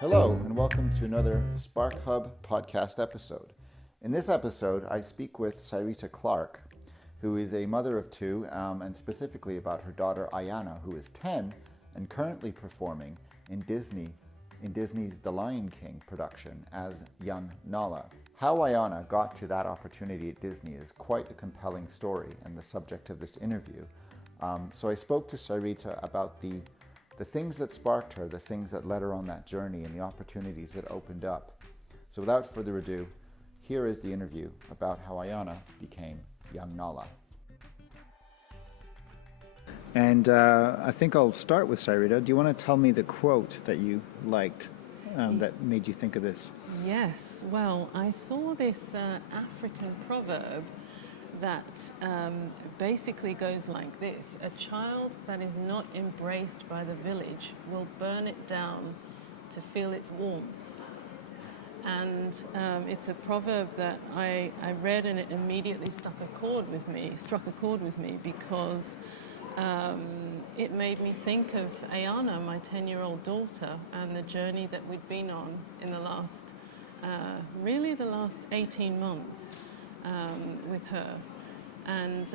Hello, and welcome to another Spark Hub podcast episode. In this episode, I speak with Syreeta Clark, who is a mother of two, and specifically about her daughter Ayana, who is 10 and currently performing in Disney's The Lion King production as young Nala. How Ayana got to that opportunity at Disney is quite a compelling story and the subject of this interview. So I spoke to Syreeta about the things that sparked her, the things that led her on that journey, and the opportunities that opened up. So without further ado, here is the interview about how Ayana became young Nala. And I think I'll start with Syreeta. Do you want to tell me the quote that you liked that made you think of this? Yes, well, I saw this African proverb that basically goes like this: a child that is not embraced by the village will burn it down to feel its warmth. And it's a proverb that I read, and it immediately struck a chord with me because it made me think of Ayana, my 10-year-old daughter, and the journey that we'd been on in the last 18 months with her. And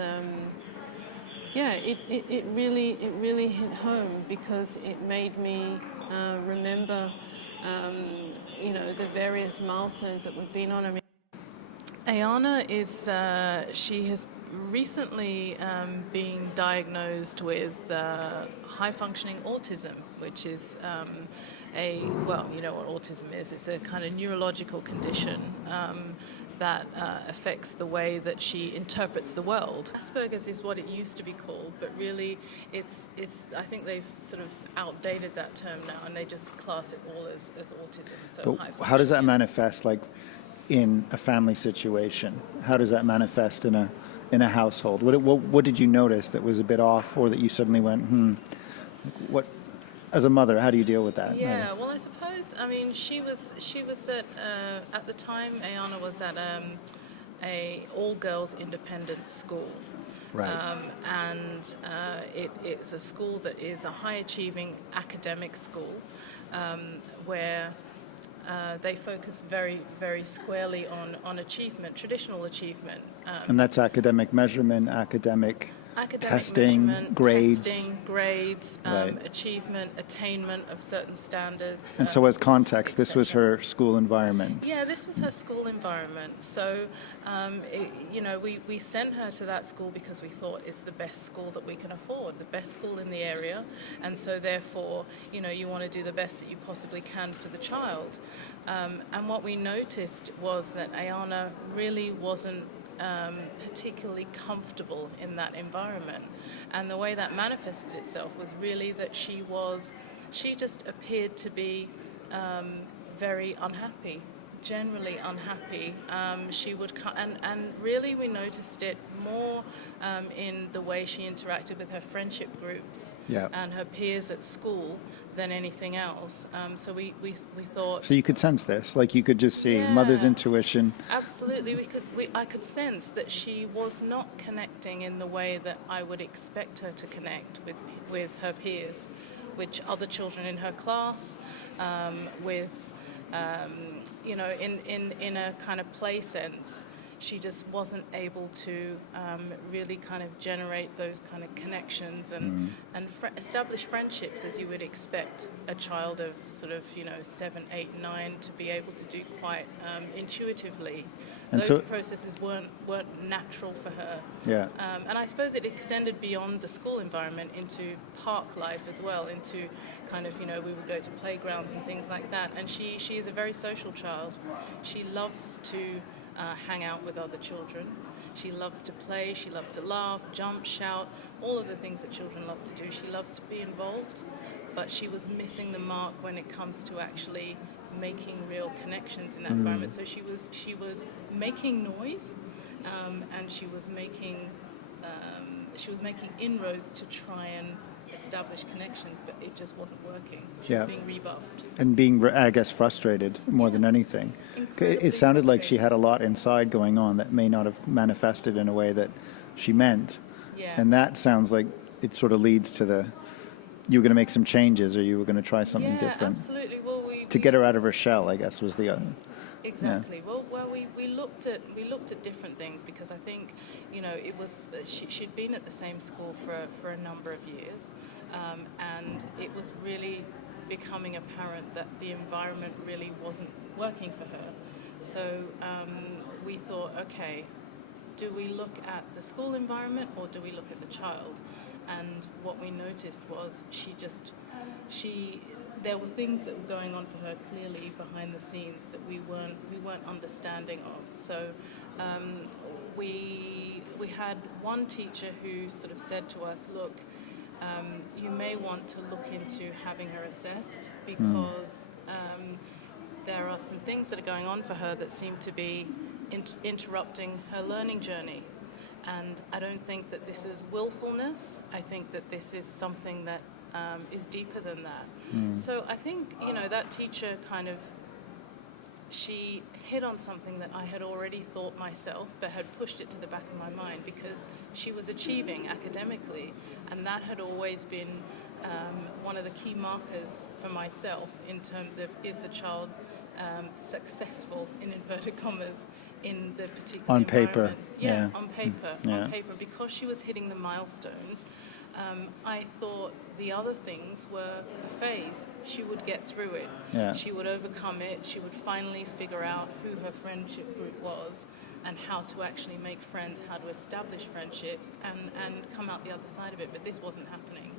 it really hit home because it made me remember the various milestones that we've been on. I mean, Ayana is she has recently been diagnosed with high functioning autism, which is you know what autism is. It's a kind of neurological condition that affects the way that she interprets the world. Asperger's is what it used to be called, but really it's I think they've sort of outdated that term now, and they just class it all as autism. So but how does that manifest, like in a family situation? How does that manifest in a household? What did you notice that was a bit off, or that you suddenly went, what? As a mother, how do you deal with that? Yeah, well, I suppose, I mean, she was at the time, Ayana was at a all-girls independent school. Right. It's a school that is a high-achieving academic school where they focus very, very squarely on achievement, traditional achievement. And that's academic measurement, academic testing, grades, right. Achievement, attainment of certain standards. And so as context, this was her school environment. Yeah, this was her school environment. So, we sent her to that school because we thought it's the best school that we can afford, the best school in the area. And so therefore, you want to do the best that you possibly can for the child. And what we noticed was that Ayana really wasn't particularly comfortable in that environment, and the way that manifested itself was really that she just appeared to be very unhappy, generally unhappy. She would and really we noticed it more in the way she interacted with her friendship groups and her peers at school than anything else. So we thought. So you could sense this, like you could just see mother's intuition. Absolutely, I could sense that she was not connecting in the way that I would expect her to connect with her peers, which other children in her class, in a kind of play sense. She just wasn't able to really kind of generate those kind of connections and establish friendships as you would expect a child of sort of 7, 8, 9 to be able to do quite intuitively. And those processes weren't natural for her. Yeah. And I suppose it extended beyond the school environment into park life as well, into kind of, we would go to playgrounds and things like that. And she is a very social child. She loves to hang out with other children. She loves to play, she loves to laugh, jump, shout, all of the things that children love to do. She loves to be involved, but she was missing the mark when it comes to actually making real connections in that environment. So she was making noise, and she was making inroads to try and establish connections, but it just wasn't working. She was being rebuffed. And being, I guess, frustrated more than anything. It sounded like she had a lot inside going on that may not have manifested in a way that she meant. Yeah. And that sounds like it sort of leads to you were going to make some changes, or you were going to try something different. Absolutely. Well, we to get her out of her shell, I guess, was the... Exactly. Yeah. Well, we looked at different things, because I think, it was she'd been at the same school for a number of years, and it was really becoming apparent that the environment really wasn't working for her. So we thought, okay, do we look at the school environment or do we look at the child? And what we noticed was there were things that were going on for her clearly behind the scenes that we weren't understanding of. So we had one teacher who sort of said to us, look, you may want to look into having her assessed, because there are some things that are going on for her that seem to be interrupting her learning journey. And I don't think that this is willfulness. I think that this is something that is deeper than that. So I think, that teacher she hit on something that I had already thought myself, but had pushed it to the back of my mind, because she was achieving academically, and that had always been one of the key markers for myself in terms of, is the child successful, in inverted commas, in the particular on paper. Yeah, on paper, because she was hitting the milestones. I thought the other things were a phase. She would get through it. Yeah. She would overcome it. She would finally figure out who her friendship group was and how to actually make friends, how to establish friendships, and come out the other side of it. But this wasn't happening.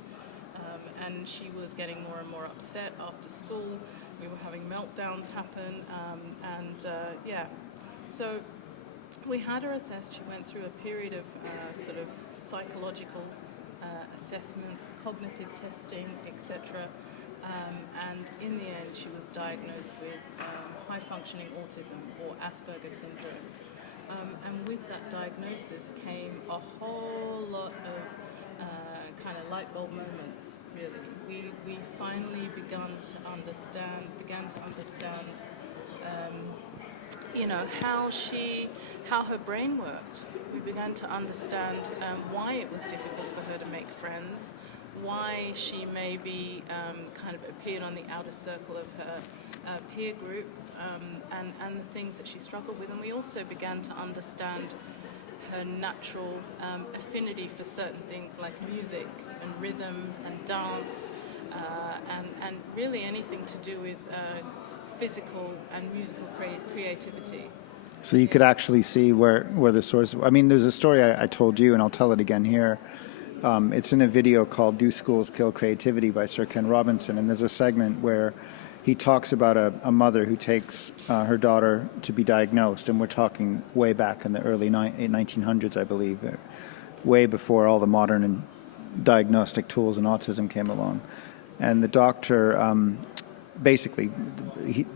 And she was getting more and more upset after school. We were having meltdowns happen. So we had her assessed. She went through a period of sort of psychological assessments, cognitive testing, etc. And in the end, she was diagnosed with high-functioning autism, or Asperger's syndrome. And with that diagnosis came a whole lot of kind of light bulb moments, really. We finally began to understand how her brain worked. We began to understand why it was difficult for her to make friends, why she maybe kind of appeared on the outer circle of her peer group, and the things that she struggled with. And we also began to understand her natural affinity for certain things like music and rhythm and dance, and really anything to do with physical and musical creativity. So you could actually see where the source... I mean, there's a story I told you, and I'll tell it again here. It's in a video called Do Schools Kill Creativity by Sir Ken Robinson, and there's a segment where he talks about a mother who takes her daughter to be diagnosed, and we're talking way back in the early 1900s, I believe, way before all the modern and diagnostic tools in autism came along. And the doctor... basically,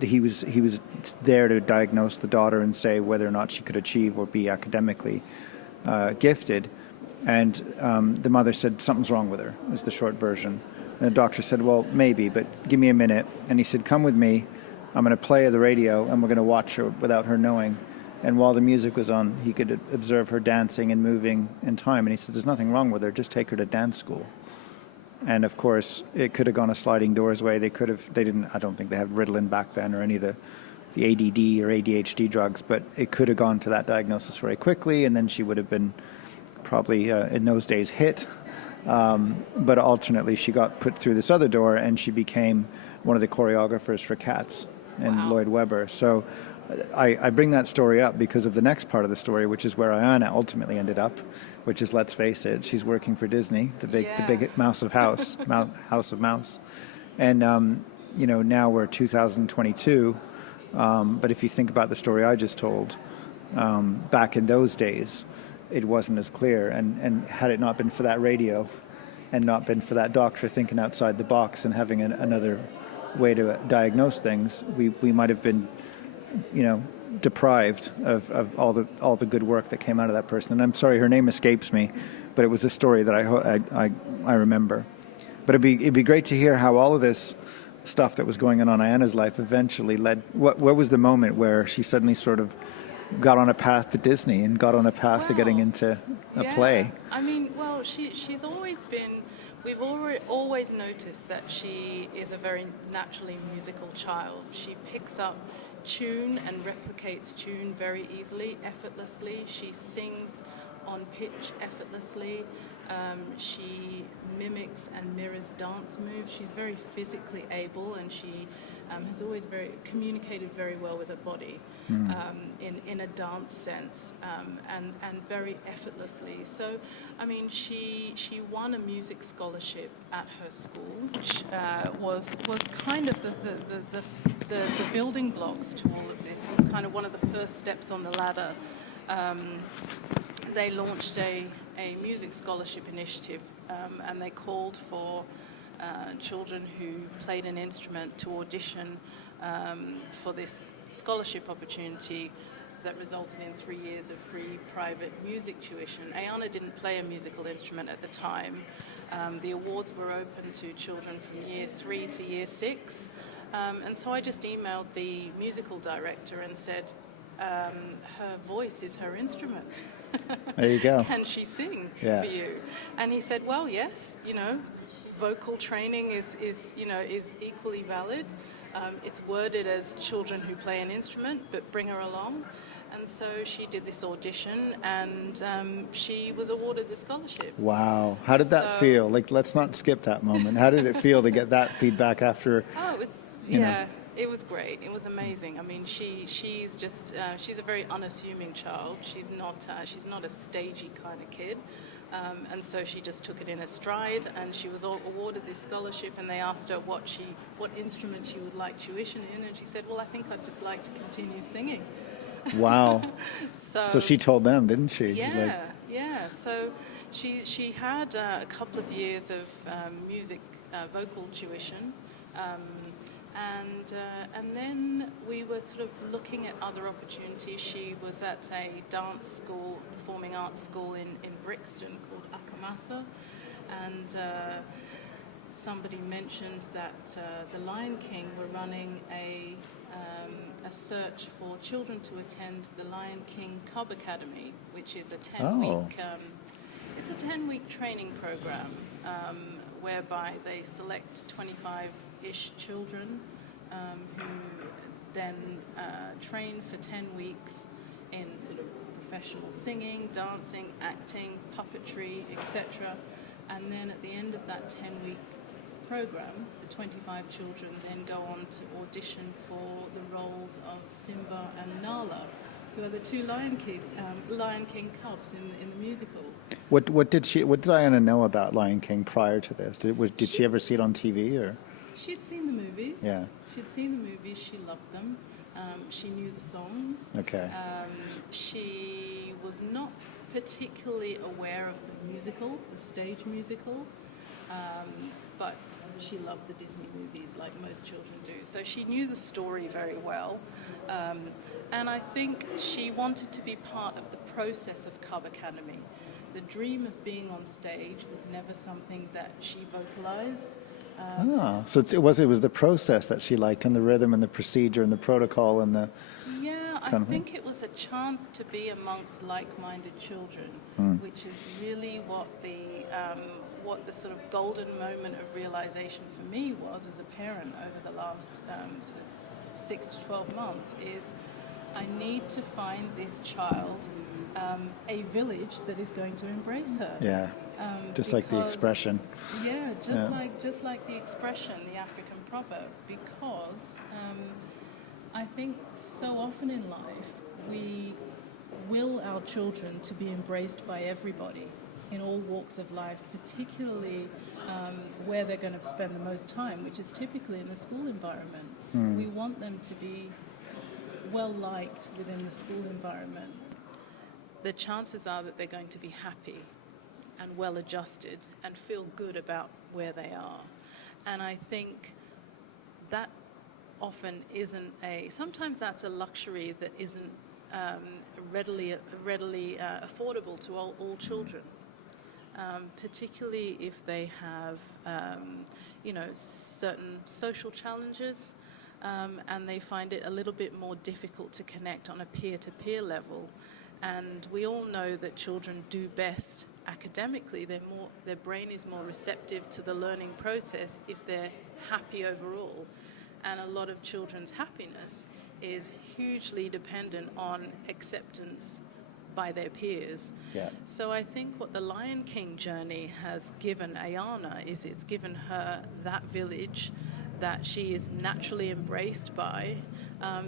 he was there to diagnose the daughter and say whether or not she could achieve or be academically gifted. And the mother said, something's wrong with her, is the short version. And the doctor said, well, maybe, but give me a minute. And he said, come with me. I'm going to play the radio, and we're going to watch her without her knowing. And while the music was on, he could observe her dancing and moving in time. And he said, there's nothing wrong with her. Just take her to dance school. And of course, it could have gone a sliding doors way. They didn't, I don't think they had Ritalin back then or any of the ADD or ADHD drugs, but it could have gone to that diagnosis very quickly, and then she would have been probably, in those days, hit. But alternately, she got put through this other door, and she became one of the choreographers for Cats and Wow. Lloyd Webber. So I bring that story up because of the next part of the story, which is where Ayana ultimately ended up, which is, let's face it, she's working for Disney, the big House of Mouse. And, now we're 2022. But if you think about the story I just told, back in those days, it wasn't as clear. And had it not been for that radio and not been for that doctor thinking outside the box and having another way to diagnose things, we might have been, deprived of all the good work that came out of that person. And I'm sorry, her name escapes me, but it was a story that I remember. But it'd be great to hear how all of this stuff that was going on Ayana's life eventually led. What was the moment where she suddenly sort of got on a path to Disney and got on a path to getting into a play? I mean, well, she's always been We've always noticed that she is a very naturally musical child. She picks up tune and replicates tune very easily, effortlessly. She sings on pitch effortlessly. She mimics and mirrors dance moves. She's very physically able, and she has always communicated very well with her body in a dance sense, and very effortlessly. So, I mean, she won a music scholarship at her school, which was kind of the building blocks to all of this. It was kind of one of the first steps on the ladder. They launched a music scholarship initiative, and they called for children who played an instrument to audition for this scholarship opportunity that resulted in 3 years of free private music tuition. Ayana didn't play a musical instrument at the time. The awards were open to children from year 3 to year 6. And so I just emailed the musical director and said, her voice is her instrument. There you go. Can she sing Yeah. for you? And he said, well, yes, vocal training is equally valid. It's worded as children who play an instrument, but bring her along. And so she did this audition, and she was awarded the scholarship. Wow. How did that feel? Like, let's not skip that moment. How did it feel to get that feedback after? Oh, it was great. It was amazing. I mean, she's a very unassuming child. She's not a stagey kind of kid. And so she just took it in a stride, and she was awarded this scholarship, and they asked her what instrument she would like tuition in, and she said, well, I think I'd just like to continue singing. Wow. So she told them, didn't she? Yeah. So she had a couple of years of vocal tuition, and then we were sort of looking at other opportunities. She was at a dance school, performing arts school in Brixton called Acacadmically-led, and somebody mentioned that the Lion King were running a search for children to attend the Lion King Cub Academy, which is a 10-week training program whereby they select 25-ish children who then train for 10 weeks in sort of professional singing, dancing, acting, puppetry, etc. And then at the end of that 10-week program, the 25 children then go on to audition for the roles of Simba and Nala, who are the two Lion King cubs in the musical. What did Ayana know about Lion King prior to this? Did she ever see it on TV or? She'd seen the movies. Yeah. She'd seen the movies. She loved them. She knew the songs. Okay. She was not particularly aware of the musical, the stage musical, but she loved the Disney movies like most children do. So she knew the story very well. And I think she wanted to be part of the process of Cub Academy. The dream of being on stage was never something that she vocalized. So it was the process that she liked, and the rhythm and the procedure and the protocol and the... Yeah, I think it was a chance to be amongst like-minded children, which is really what the sort of golden moment of realization for me was as a parent over the last sort of 6 to 12 months is I need to find this child a village that is going to embrace her. Yeah, just like the expression. Yeah, just like the expression, the African proverb, because I think so often in life we will our children to be embraced by everybody in all walks of life, particularly where they're going to spend the most time, which is typically in the school environment. We want them to be well-liked within the school environment. The chances are that they're going to be happy and well-adjusted and feel good about where they are. And I think that often isn't sometimes that's a luxury that isn't readily affordable to all children. Particularly if they have, certain social challenges, and they find it a little bit more difficult to connect on a peer-to-peer level. And we all know that children do best academically, their brain is more receptive to the learning process if they're happy overall. And a lot of children's happiness is hugely dependent on acceptance by their peers. Yeah. So I think what the Lion King journey has given Ayana is it's given her that village that she is naturally embraced by,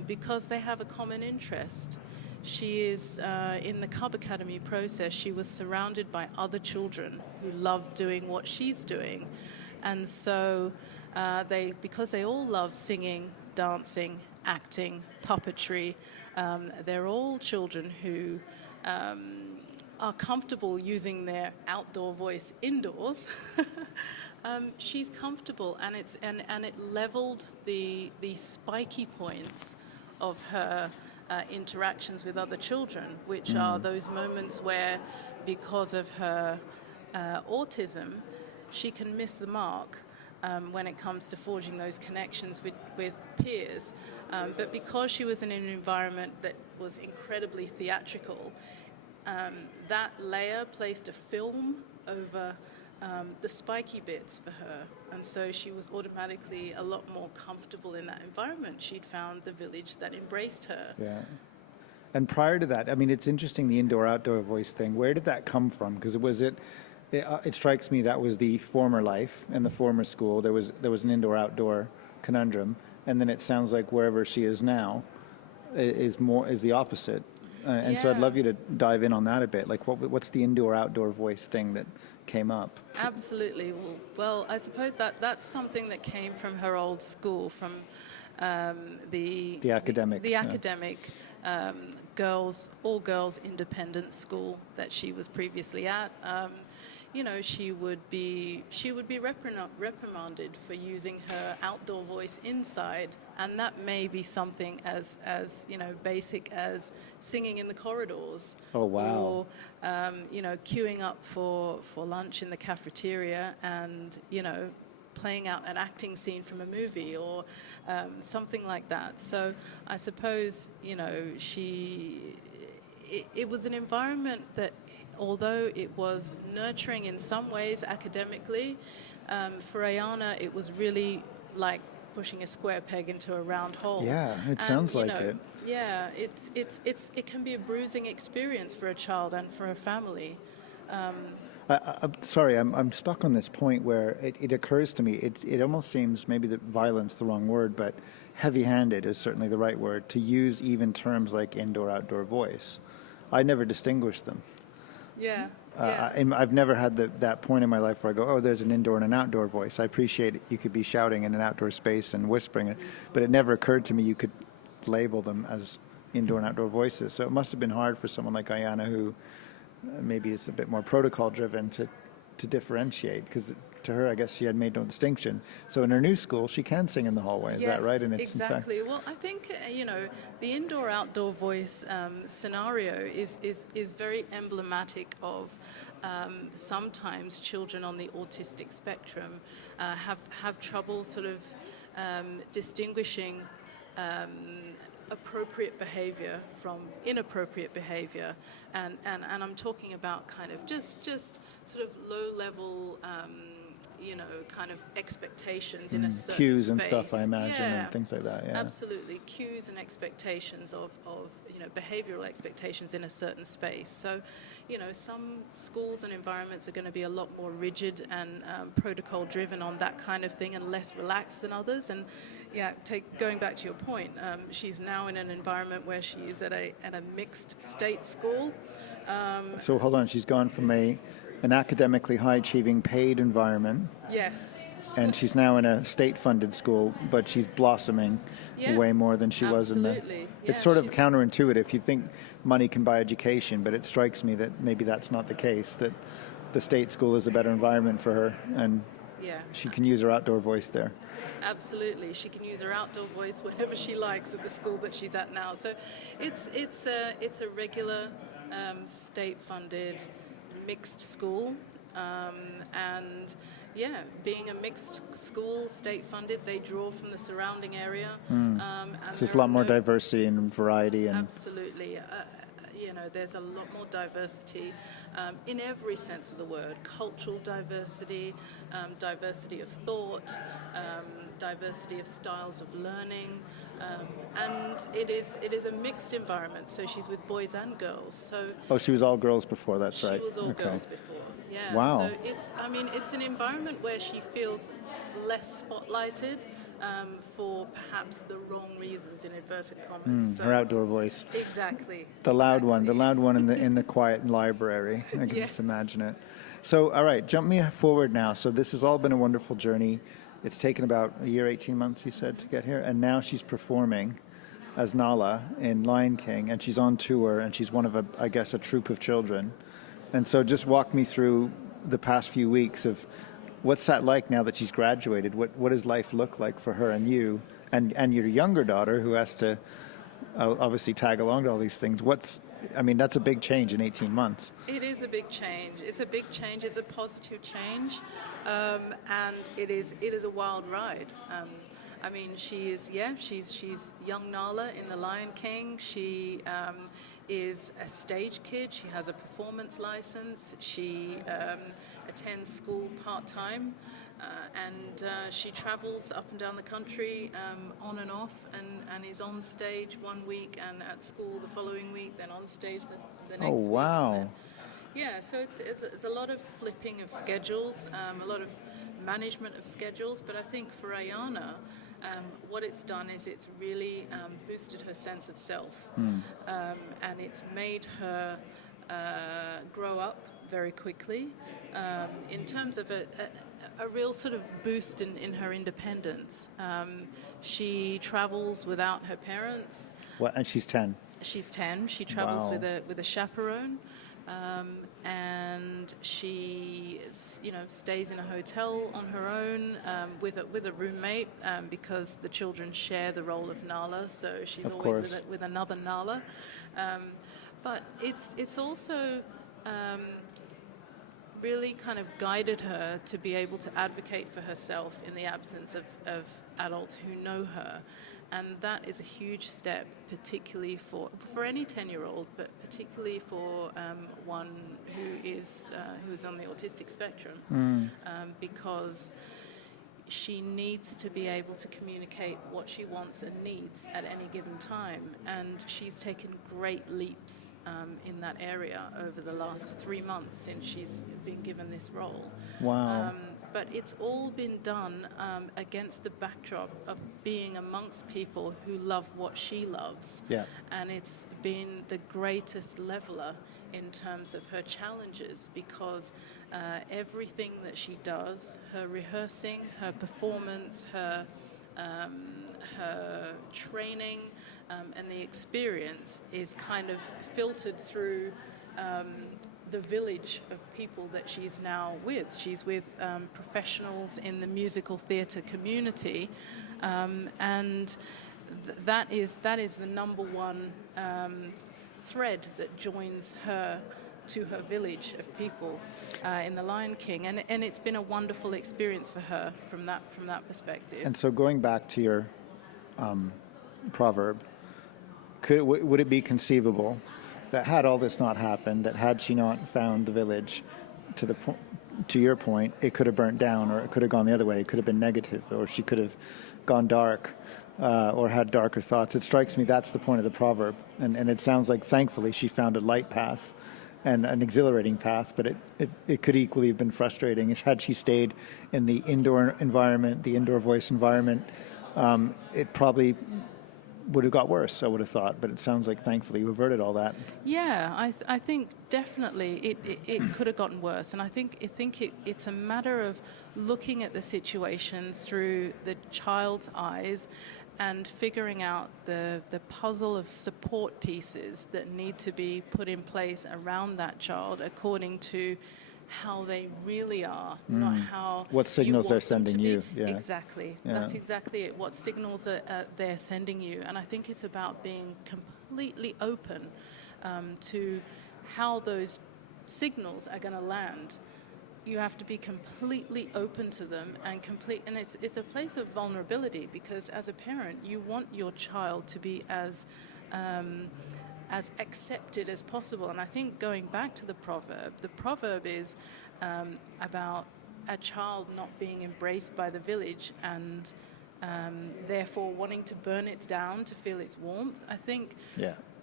because they have a common interest. She is, in the Cub Academy process, she was surrounded by other children who loved doing what she's doing. And so because they all love singing, dancing, acting, puppetry, they're all children who are comfortable using their outdoor voice indoors. She's comfortable, and it leveled the spiky points of her interactions with other children, which are those moments where, because of her autism, she can miss the mark when it comes to forging those connections with peers. But because she was in an environment that was incredibly theatrical, that layer placed a film over the spiky bits for her, and so she was automatically a lot more comfortable in that environment. She'd found the village that embraced her. Yeah. And prior to that, I mean, it's interesting, the indoor-outdoor voice thing. Where did that come from? Because it strikes me that was the former life and the former school. There was an indoor-outdoor conundrum, and then it sounds like wherever she is now is the opposite. And so I'd love you to dive in on that a bit. Like, what's the indoor-outdoor voice thing that came up? Absolutely. Well, I suppose that's something that came from her old school, from the academic. The academic all girls independent school that she was previously at. She would be reprimanded for using her outdoor voice inside, and that may be something as basic as singing in the corridors. Oh, wow. Or queuing up for lunch in the cafeteria and playing out an acting scene from a movie, or something like that. So I suppose it was an environment that, although it was nurturing in some ways academically, for Ayana it was really like pushing a square peg into a round hole. Yeah, it sounds like it. Yeah, it can be a bruising experience for a child and for a family. I'm sorry, I'm stuck on this point where it occurs to me, it almost seems, maybe that violence the wrong word, but heavy-handed is certainly the right word, to use even terms like indoor-outdoor voice. I never distinguished them. Yeah. I've never had that point in my life where I go, oh, there's an indoor and an outdoor voice. I appreciate it. You could be shouting in an outdoor space and whispering, but it never occurred to me you could label them as indoor and outdoor voices. So it must have been hard for someone like Ayana, who maybe is a bit more protocol-driven, to differentiate, because to her, I guess she had made no distinction. So in her new school, she can sing in the hallway. Is that right? And it's exactly. In fact, well, I think the indoor-outdoor voice scenario is very emblematic of sometimes children on the autistic spectrum have trouble sort of distinguishing appropriate behavior from inappropriate behavior, and I'm talking about kind of just sort of low-level kind of expectations in a certain cues space. And stuff, I imagine, and things like that. Yeah, absolutely. Cues and expectations of behavioral expectations in a certain space. So, some schools and environments are going to be a lot more rigid and protocol driven on that kind of thing, and less relaxed than others. And going back to your point, she's now in an environment where she is at a mixed state school. So hold on, she's gone from an academically high-achieving paid environment. Yes. And she's now in a state-funded school, but she's blossoming way more than she was in the... Absolutely. It's sort of counterintuitive. You think money can buy education, but it strikes me that maybe that's not the case, that the state school is a better environment for her, and she can use her outdoor voice there. Absolutely. She can use her outdoor voice whenever she likes at the school that she's at now. So it's a regular state-funded mixed school, and being a mixed school, state-funded, they draw from the surrounding area. So there's a lot more diversity and variety. And absolutely. there's a lot more diversity in every sense of the word. Cultural diversity, diversity of thought, diversity of styles of learning, and it is a mixed environment. So she's with boys and girls. So Oh, she was all girls before. That's right. she was all Okay. girls before. Yeah. Wow. So it's an environment where she feels less spotlighted for perhaps the wrong reasons, in inverted commas. Her outdoor voice. Exactly. The loud one in the quiet library. I can just imagine it. So, all right, jump me forward now. So this has all been a wonderful journey. It's taken about a year, 18 months, you said, to get here, and now she's performing as Nala in Lion King, and she's on tour, and she's one of I guess, a troupe of children. And so, just walk me through the past few weeks of what's that like now that she's graduated. What does life look like for her and you, and your younger daughter who has to obviously tag along to all these things? That's a big change in 18 months. It is a big change. It's a big change. It's a positive change, and it is a wild ride. She's young Nala in The Lion King. She is a stage kid. She has a performance license. She attends school part-time. And she travels up and down the country on and off and is on stage one week and at school the following week, then on stage the next week. Oh, wow. So it's a lot of flipping of schedules, a lot of management of schedules, but I think for Ayana, what it's done is it's really boosted her sense of self, and it's made her grow up very quickly in terms of a real sort of boost in her independence. She travels without her parents. Well, and she's 10. She's 10. She travels Wow. with a chaperone, and she stays in a hotel on her own with a roommate because the children share the role of Nala. So she's Of always course. with another Nala. But it's also really kind of guided her to be able to advocate for herself in the absence of adults who know her. And that is a huge step, particularly for any 10-year-old, but particularly for one who is on the autistic spectrum, because she needs to be able to communicate what she wants and needs at any given time. And she's taken great leaps in that area over the last 3 months since she's been given this role. Wow. But it's all been done against the backdrop of being amongst people who love what she loves. Yeah. And it's been the greatest leveler in terms of her challenges, because everything that she does, her rehearsing, her performance, her training, and the experience is kind of filtered through the village of people that she's now with. She's with professionals in the musical theatre community, and that is the number one thread that joins her to her village of people in The Lion King, and it's been a wonderful experience for her from that perspective. And so going back to your proverb, would it be conceivable that had all this not happened, that had she not found the village, to your point, it could have burnt down, or it could have gone the other way, it could have been negative, or she could have gone dark, or had darker thoughts? It strikes me that's the point of the proverb, and it sounds like thankfully she found a light path and an exhilarating path, but it could equally have been frustrating. Had she stayed in the indoor environment, the indoor voice environment, it probably would have got worse, I would have thought, but it sounds like thankfully you averted all that. Yeah, I think definitely it could have gotten worse, and I think it's a matter of looking at the situation through the child's eyes and figuring out the puzzle of support pieces that need to be put in place around that child according to how they really are, not how what signals they're them to sending be. you. Yeah. Exactly. Yeah. That's exactly it. What signals are they're sending you. And I think it's about being completely open to how those signals are going to land. You have to be completely open to them and it's a place of vulnerability, because as a parent you want your child to be as as accepted as possible. And I think going back to the proverb is about a child not being embraced by the village and therefore wanting to burn it down to feel its warmth. I think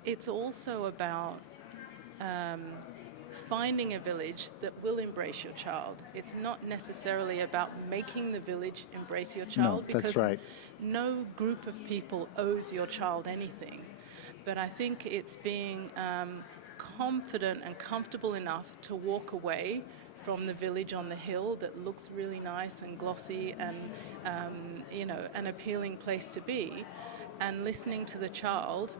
it's also about finding a village that will embrace your child. It's not necessarily about making the village embrace your child, because that's right. No group of people owes your child anything. But I think it's being confident and comfortable enough to walk away from the village on the hill that looks really nice and glossy and an appealing place to be, and listening to the child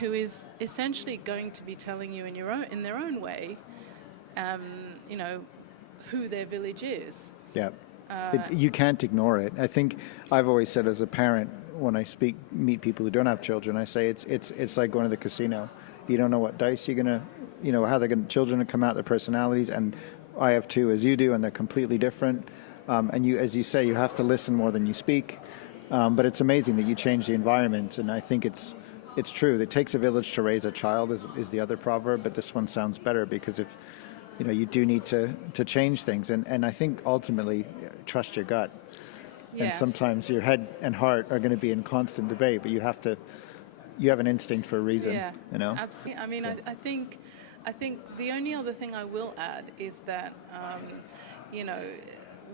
who is essentially going to be telling you in their own way, who their village is. Yeah, you can't ignore it. I think I've always said as a parent, when I meet people who don't have children, I say it's like going to the casino. You don't know what dice you're gonna, how children come out, their personalities, and I have two, as you do, and they're completely different. And you, as you say, you have to listen more than you speak. But it's amazing that you change the environment, and I think it's true. It takes a village to raise a child is the other proverb, but this one sounds better because if you do need to change things, and I think ultimately trust your gut. Yeah. And sometimes your head and heart are going to be in constant debate, but you have an instinct for a reason. Yeah, Absolutely. I mean, I think the only other thing I will add is that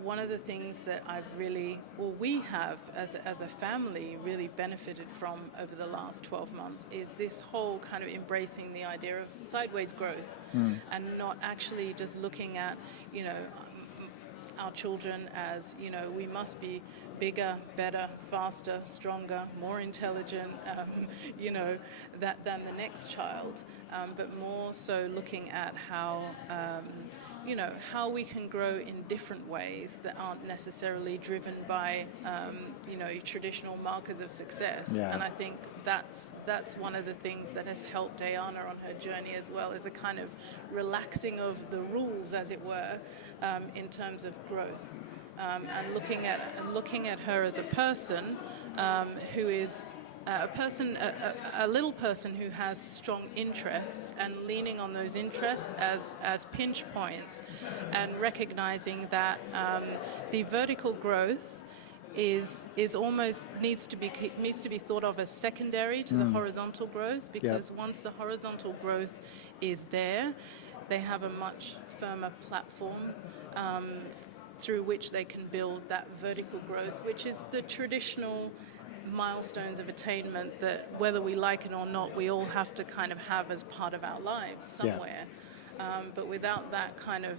one of the things that we have as a family really benefited from over the last 12 months is this whole kind of embracing the idea of sideways growth, and not actually just looking at, our children as, we must be bigger, better, faster, stronger, more intelligent, than the next child, but more so looking at how we can grow in different ways that aren't necessarily driven by, traditional markers of success. Yeah. And I think that's one of the things that has helped Ayana on her journey as well, is a kind of relaxing of the rules, as it were, in terms of growth, and looking at her as a person who is a little person who has strong interests, and leaning on those interests as pinch points, and recognizing that the vertical growth is almost needs to be thought of as secondary to the horizontal growth, because once the horizontal growth is there, they have a much firmer platform through which they can build that vertical growth, which is the traditional milestones of attainment that, whether we like it or not, we all have to kind of have as part of our lives somewhere. But without that kind of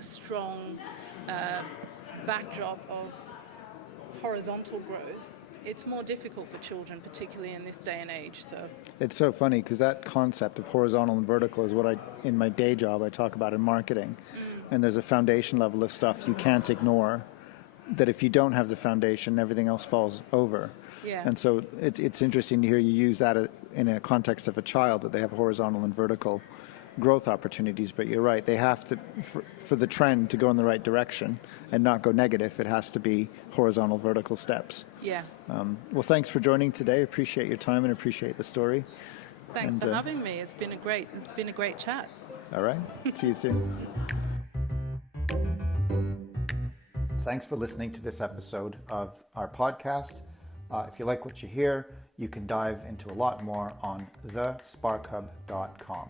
strong backdrop of horizontal growth, it's more difficult for children, particularly in this day and age. So it's so funny because that concept of horizontal and vertical is what in my day job I talk about in marketing. And there's a foundation level of stuff you can't ignore, that if you don't have the foundation, everything else falls over. Yeah. And so it's interesting to hear you use that in a context of a child, that they have horizontal and vertical growth opportunities. But you're right, they have to, for the trend to go in the right direction and not go negative, it has to be horizontal, vertical steps. Yeah. Well, thanks for joining today. Appreciate your time and appreciate the story. Thanks for having me. It's been a great chat. All right. See you soon. Thanks for listening to this episode of our podcast. If you like what you hear, you can dive into a lot more on thesparkhub.com.